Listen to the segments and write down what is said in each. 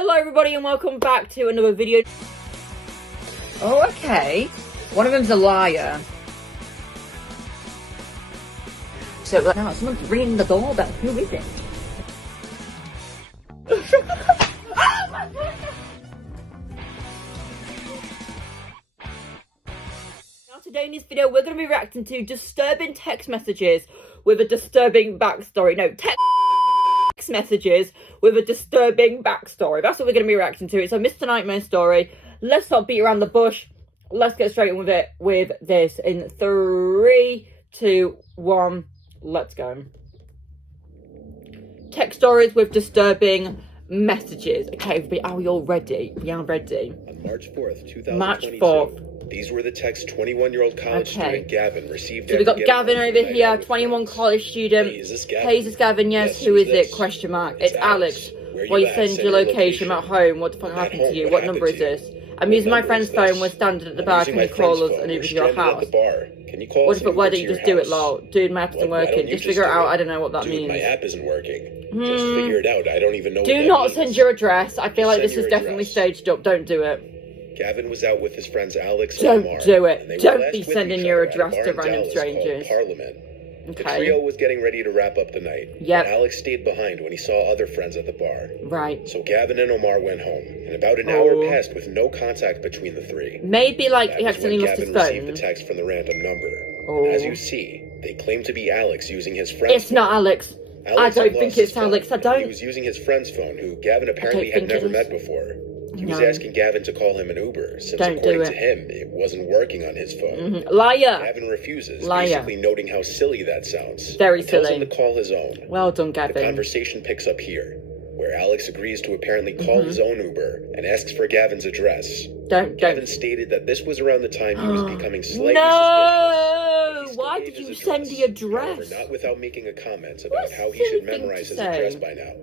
Hello everybody and welcome back to another video. Oh, okay. One of them's a liar. So now someone's ringing the doorbell. Who is it? Now today in this video we're going to be reacting to disturbing text messages with a disturbing backstory. No, text messages with a disturbing backstory. That's what we're going to be reacting to. It's a Mr. Nightmare story. Let's not beat around the bush. Let's get straight on with it with this in 3, 2, 1. Let's go. Text stories with disturbing messages. Okay, everybody, are we all ready? We are ready. On March 4th, 2022, March 4th. These were the texts 21-year-old college student Gavin received. So we got Gavin over here, 21 college student. Hey, is this Gavin? Hey, is this Gavin? Yes. Who is it? Question mark. It's Alex. Why you send your location? I'm at home. What the fuck happened to you? What number is this? I'm using my friend's phone. We're standing at the bar. Can you call us and Uber to your house? Can you call What us? if? Why don't you just do it, lol? Dude, my app isn't working. Just figure it out. I don't know what that means. My app isn't working. Just figure it out. I don't even know. Do not send your address. I feel like this is definitely staged up. Don't do it. Gavin was out with his friends Alex and Omar. Don't do it. Don't be sending your address to random strangers. Parliament. Okay. The trio was getting ready to wrap up the night. Yep. Alex stayed behind when he saw other friends at the bar. Right. So Gavin and Omar went home, and about an hour passed with no contact between the three. Maybe like he accidentally lost his phone. Gavin received the text from the random number. As you see, they claim to be Alex using his friend's It's not Alex. I don't think it's Alex. I don't. He was using his friend's phone, who Gavin apparently had never met before. He was asking Gavin to call him an Uber, since according to him, it wasn't working on his phone. Liar. Gavin refuses, Liar. basically noting how silly that sounds. Very silly. silly. Tells him to call his own. Well done, Gavin. The conversation picks up here, where Alex agrees to apparently call his own Uber and asks for Gavin's address. Gavin stated that this was around the time he was becoming slightly suspicious. Why did you send the address? However, not without making a comment about how he should memorize his address by now.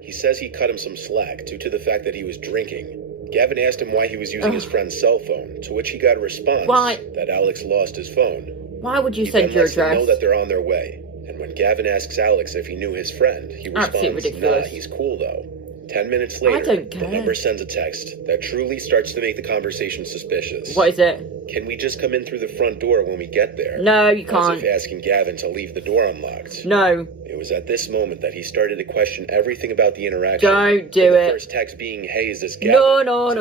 He says he cut him some slack due to the fact that he was drinking. Gavin asked him why he was using his friend's cell phone, to which he got a response that Alex lost his phone. Why would you send your address? He know that they're on their way. And when Gavin asks Alex if he knew his friend, he responds, nah, he's cool though. 10 minutes later, the number sends a text that truly starts to make the conversation suspicious. What is it? Can we just come in through the front door when we get there? No, you can't. As if asking Gavin to leave the door unlocked. No. It was at this moment that he started to question everything about the interaction. Don't do it. The first text being, hey, is this Gavin? No.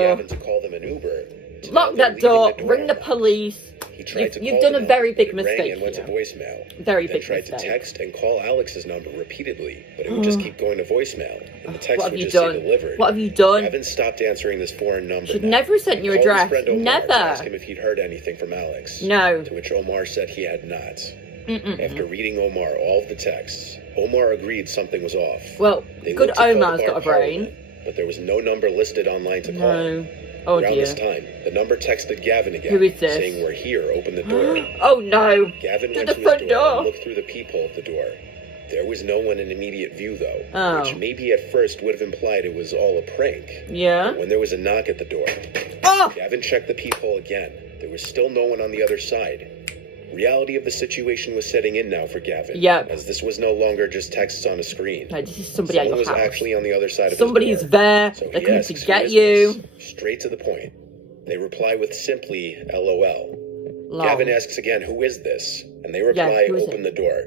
Gavin to call them an Uber. Lock that door. Ring the police. You've done a very big mistake and went to voicemail. Very big mistake. Tried to text and call Alex's number repeatedly, but it would just keep going to voicemail, and the text would just say delivered. What have you done? Gavin stopped answering this foreign number. Should never sent your address. Never. Ask him if he'd heard anything from Alex. No. To which Omar said he had not. After reading Omar all of the texts, Omar agreed something was off. Well, good Omar's got a brain. But there was no number listed online to call. Oh, around this time, the number texted Gavin again, who is this? Saying, we're here, open the door. Oh no! Gavin went to the front door and looked through the peephole of the door. There was no one in immediate view though, which maybe at first would have implied it was all a prank. Yeah? But when there was a knock at the door, Gavin checked the peephole again. There was still no one on the other side. Reality of the situation was setting in now for Gavin. As this was no longer just texts on a screen. No, this is somebody at your house. Someone was actually on the other side of Somebody's his door. there. So they're coming to get you. Straight to the point. They reply with simply LOL. Gavin asks again, who is this? And they reply, open the door.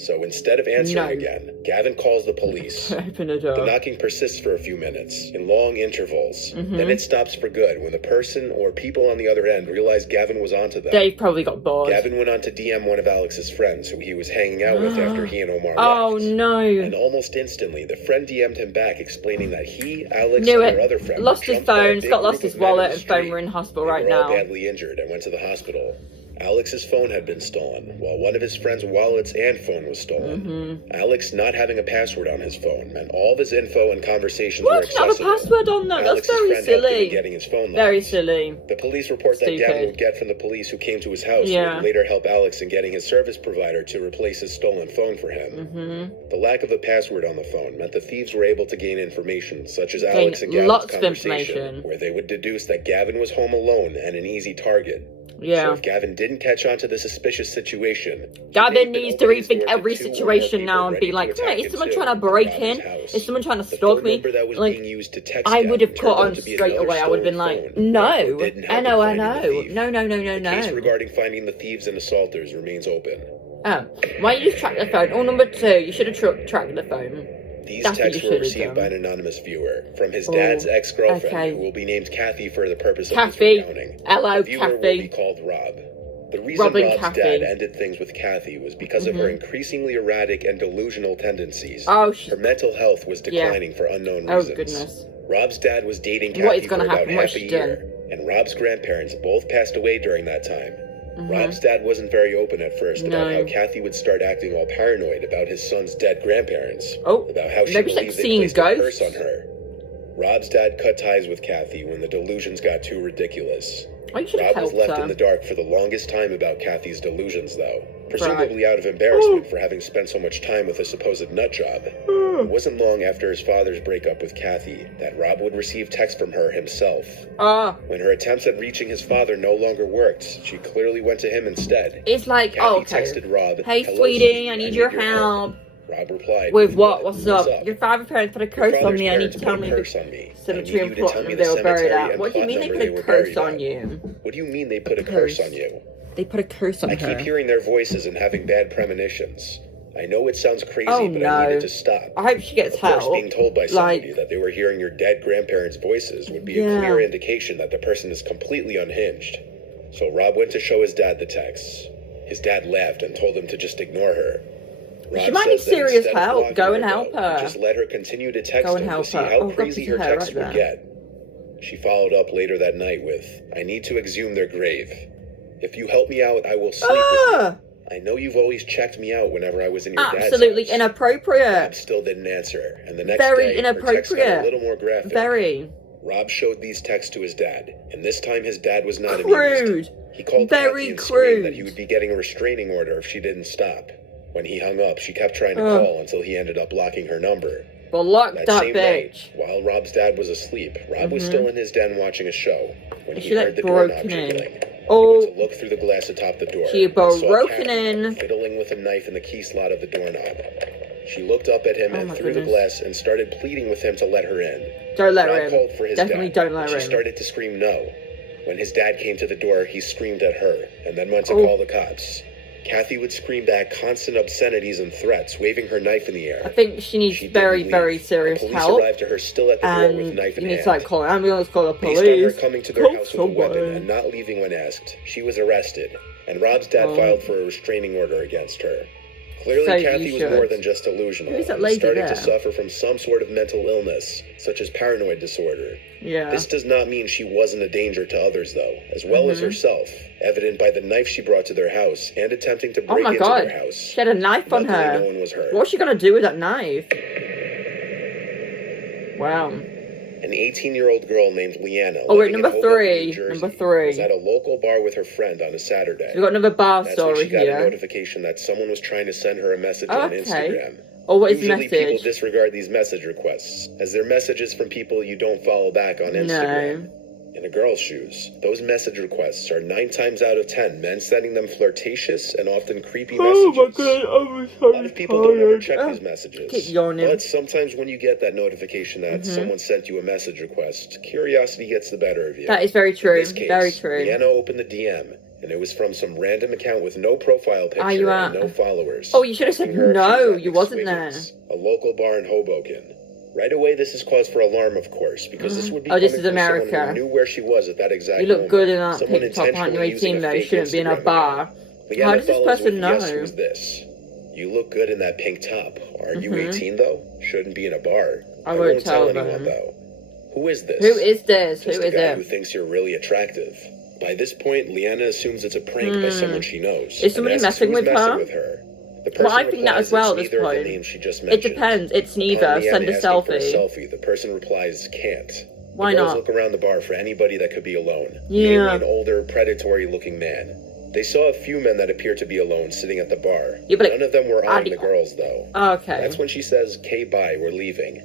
So instead of answering again, Gavin calls the police. Open the door. The knocking persists for a few minutes, in long intervals. Then it stops for good when the person or people on the other end realize Gavin was onto them. They probably got bored. Gavin went on to DM one of Alex's friends who he was hanging out with after he and Omar left. Oh no. And almost instantly, the friend DM'd him back explaining that he, Alex, and their other friend lost his phone, Scott lost his wallet and phone. We're in hospital right now. Badly injured and went to the hospital. Alex's phone had been stolen, while one of his friend's wallets and phone was stolen. Alex not having a password on his phone meant all of his info and conversations were accessible. What? Have a password on that? That's very silly. Getting his phone very silly. The police report that Gavin would get from the police who came to his house would later help Alex in getting his service provider to replace his stolen phone for him. The lack of a password on the phone meant the thieves were able to gain information, such as Alex and Gavin's conversation, where they would deduce that Gavin was home alone and an easy target. Yeah. So if Gavin didn't catch on to the suspicious situation, Gavin needs to rethink every situation now and be like, is someone trying to break in? Is someone trying to stalk me? Like, I would have caught on straight away. I would have been like, no. I know. No. The case regarding finding the thieves and assaulters remains open. Oh, why don't you just track the phone? Oh, number 2, you should have tracked the phone. These texts were received by an anonymous viewer from his dad's ex-girlfriend, who will be named Kathy for the purpose of this recounting. Hello, the viewer will be called Rob. The reason Rob's dad ended things with Kathy was because of her increasingly erratic and delusional tendencies. Her mental health was declining for unknown reasons. Oh, goodness. Rob's dad was dating Kathy for about half a year, and Rob's grandparents both passed away during that time. Rob's dad wasn't very open at first about how Kathy would start acting all paranoid about his son's dead grandparents, about how she believed they placed a curse on her. Rob's dad cut ties with Kathy when the delusions got too ridiculous. Rob was left in the dark for the longest time about Kathy's delusions, though, presumably out of embarrassment for having spent so much time with a supposed nut job. It wasn't long after his father's breakup with Kathy that Rob would receive texts from her himself. When her attempts at reaching his father no longer worked, she clearly went to him instead. It's like, Kathy texted Rob, "Hey, sweetie, I need your help." Rob replied, "With what? What's up? Your father parents put a curse on me. I need to tell me the cemetery and plot they were buried at." What do you mean they put a curse on you? What do you mean they put a curse on you? They put a curse on her. I keep hearing their voices and having bad premonitions. I know it sounds crazy, but I needed to stop. I hope she gets help. Of course, being told by somebody that they were hearing your dead grandparents' voices would be a clear indication that the person is completely unhinged. So Rob went to show his dad the texts. His dad laughed and told him to just ignore her. Rob she might need serious help. Go and help her. Just let her continue to text him to see how crazy her texts would get. She followed up later that night with, "I need to exhume their grave. If you help me out, I will sleep with you. I know you've always checked me out whenever I was in your dad's house." Absolutely inappropriate. Rob still didn't answer, and the next Very day, inappropriate. her text got a little more graphic. Very. Rob showed these texts to his dad, and this time his dad was not crude. amused. He called Kathy and screamed that he would be getting a restraining order if she didn't stop. When he hung up, she kept trying to call until he ended up blocking her number. Block that same bitch. Night, while Rob's dad was asleep, Rob was still in his den watching a show when he heard the doorknob jiggling. He went to look through the glass atop the door. She broken Kathy fiddling with a knife in the key slot of the doorknob. She looked up at him and through the glass and started pleading with him to let her in. Don't let her Rob in. called for his Definitely dad. don't let her in. She started to scream no. When his dad came to the door, he screamed at her and then went to call the cops. Kathy would scream back constant obscenities and threats, waving her knife in the air. I think she needs very, very serious police help. Arrived to her still at the door with knife in hand. You need to like call an ambulance, call the police. Based on her coming to their house with a weapon and not leaving when asked, she was arrested, and Rob's dad filed for a restraining order against her. Clearly, Kathy was more than just delusional. Who's that lady starting there? to suffer from some sort of mental illness, such as paranoid disorder. Yeah. This does not mean she wasn't a danger to others, though, as well as herself, evident by the knife she brought to their house and attempting to break into their house. She had a knife on her. No one was hurt. What's she gonna do with that knife? Wow. An 18-year-old girl named Leanna. Oh wait, number 3. Was at a local bar with her friend on a Saturday. So we've got another bar story she got here. a notification that someone was trying to send her a message on Instagram. Oh, what is the Usually message? people disregard these message requests, as they're messages from people you don't follow back on Instagram. No. In a girl's shoes, those message requests are 9 times out of 10 men sending them flirtatious and often creepy messages. Oh my god, I'm so a lot of people don't ever check these messages. Keep yawning. But sometimes when you get that notification that someone sent you a message request, curiosity gets the better of you. That is very true. In this case, very true. Leanna opened the DM, and it was from some random account with no profile picture and no followers. Oh, you should have said no, you wasn't there. A local bar in Hoboken. Right away, this is cause for alarm, of course, because this would be this coming is from America. someone who knew where she was at that exact You look moment. good in that Someone pink top, aren't you? intentionally 18 though, you using a shouldn't be in a fake bar. Instagram account. How does this follows person with, know? Yes, who's this? You look good in that pink top. Are you 18 though? Shouldn't be in a bar. I won't tell them. anyone though. Who is this? Who is this? Just Who a is guy it? who thinks you're really attractive. By this point, Leanna assumes it's a prank by someone she knows. Is somebody and asks messing who's with her? The person Well, I think that as well at replies this it's neither of point. the names she just It mentioned. depends. It's neither. Upon Send Leanna a asking for selfie. The person replies, can't. Why the girls not? look around the bar for anybody that could be alone. Yeah. Mainly an older, predatory-looking man. They saw a few men that appeared to be alone sitting at the bar. Yeah, but none of them were eyeing the girls, though. Okay. That's when she says, "K, bye, we're leaving."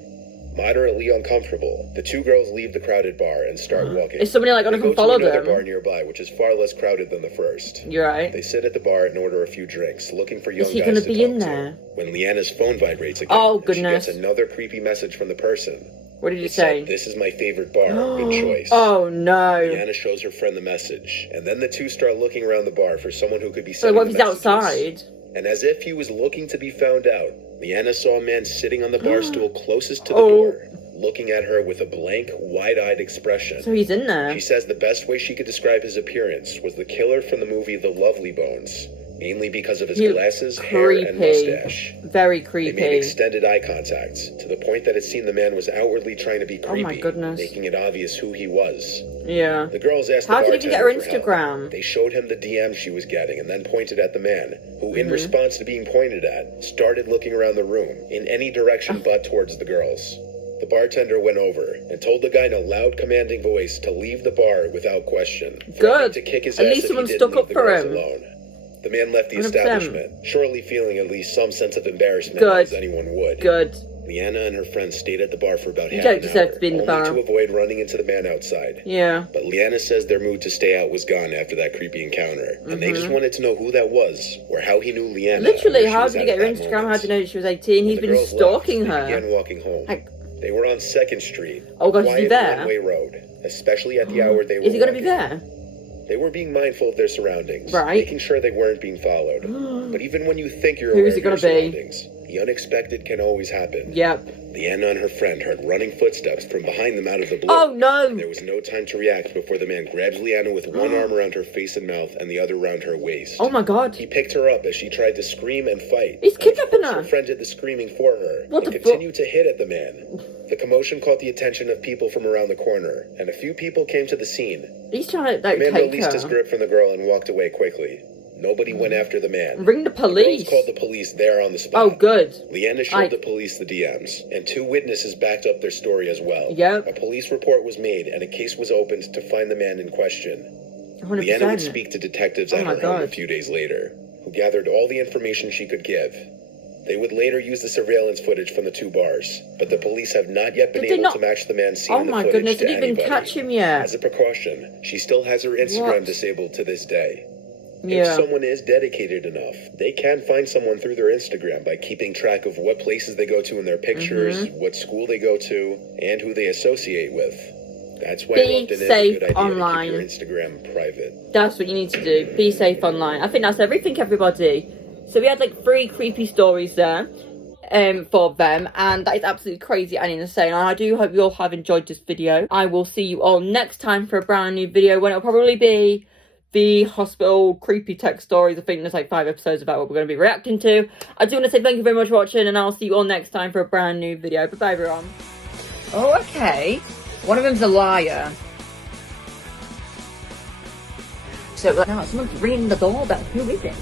Moderately uncomfortable, the two girls leave the crowded bar and start walking. Is somebody like gonna come follow them? They go to another bar nearby, which is far less crowded than the first. You're right. They sit at the bar and order a few drinks, looking for young guys to talk to. Is he gonna be in there? When Leanna's phone vibrates again, oh goodness! She gets another creepy message from the person. What did you say? This is my favorite bar. Good choice. Oh no! Leanna shows her friend the message, and then the two start looking around the bar for someone who could be So sending what if the he's messages. outside? And as if he was looking to be found out, Leanna saw a man sitting on the bar stool closest to the door, looking at her with a blank, wide-eyed expression. So he's in there. She says the best way she could describe his appearance was the killer from the movie The Lovely Bones, mainly because of his glasses, hair, and mustache. Very creepy. They made extended eye contact, to the point that it seemed the man was outwardly trying to be creepy, oh my goodness, making it obvious who he was. Yeah. The girls asked How the did he get her Instagram? They showed him the DM she was getting and then pointed at the man, who in response to being pointed at, started looking around the room, in any direction but towards the girls. The bartender went over and told the guy in a loud, commanding voice to leave the bar without question. Good. To kick his at ass least if someone he didn't stuck leave up the for girls him. alone. The man left the 100%. establishment, surely feeling at least some sense of embarrassment, Good. as anyone would. Good. Leanna and her friends stayed at the bar for about you half don't an deserve hour, to be in the bar. only to avoid running into the man outside. Yeah. But Leanna says their mood to stay out was gone after that creepy encounter, and they just wanted to know who that was, or how he knew Leanna. Literally, how did he get her Instagram? How did he know she was 18? He's been stalking her. They began walking home. They were on 2nd Street. Oh God, is he there? One-way road, especially at the hour they were. Is he going to be there? They were being mindful of their surroundings, right? Making sure they weren't being followed. But even when you think you're Who aware is it of your gonna be? surroundings, the unexpected can always happen. Yep. Leanna and her friend heard running footsteps from behind them out of the blue. Oh no! And there was no time to react before the man grabs Leanna with one arm around her face and mouth and the other around her waist. Oh my God! He picked her up as she tried to scream and fight. He's kidnapping her! Her friend did the screaming for her. What and the continued to hit at the man. The commotion caught the attention of people from around the corner, and a few people came to the scene. He's trying to the man take released her. his grip from the girl and walked away quickly. Nobody went after the man. Ring the police. The girls called the police there on the spot. Oh, good. Leanna showed the police the DMs, and 2 witnesses backed up their story as well. Yep. A police report was made, and a case was opened to find the man in question. 100%. Leanna would speak to detectives at her home a few days later, who gathered all the information she could give. They would later use the surveillance footage from the 2 bars, but the police have not yet been able to match the man seen in the footage to anybody. Oh my goodness, they didn't even catch him yet. As a precaution, she still has her Instagram disabled to this day. Yeah. If someone is dedicated enough, they can find someone through their Instagram by keeping track of what places they go to in their pictures, what school they go to, and who they associate with. That's why it often is a good idea online. to keep your Instagram private. That's what you need to do. Be safe online. I think that's everything, everybody. So we had like 3 creepy stories there for them, and that is absolutely crazy and insane. And I do hope you all have enjoyed this video. I will see you all next time for a brand new video when it'll probably be the hospital creepy tech stories. I think there's like 5 episodes about what we're going to be reacting to. I do want to say thank you very much for watching, and I'll see you all next time for a brand new video. Bye-bye, everyone. Oh, okay. One of them's a liar. So, now someone's ringing the doorbell. Who is it?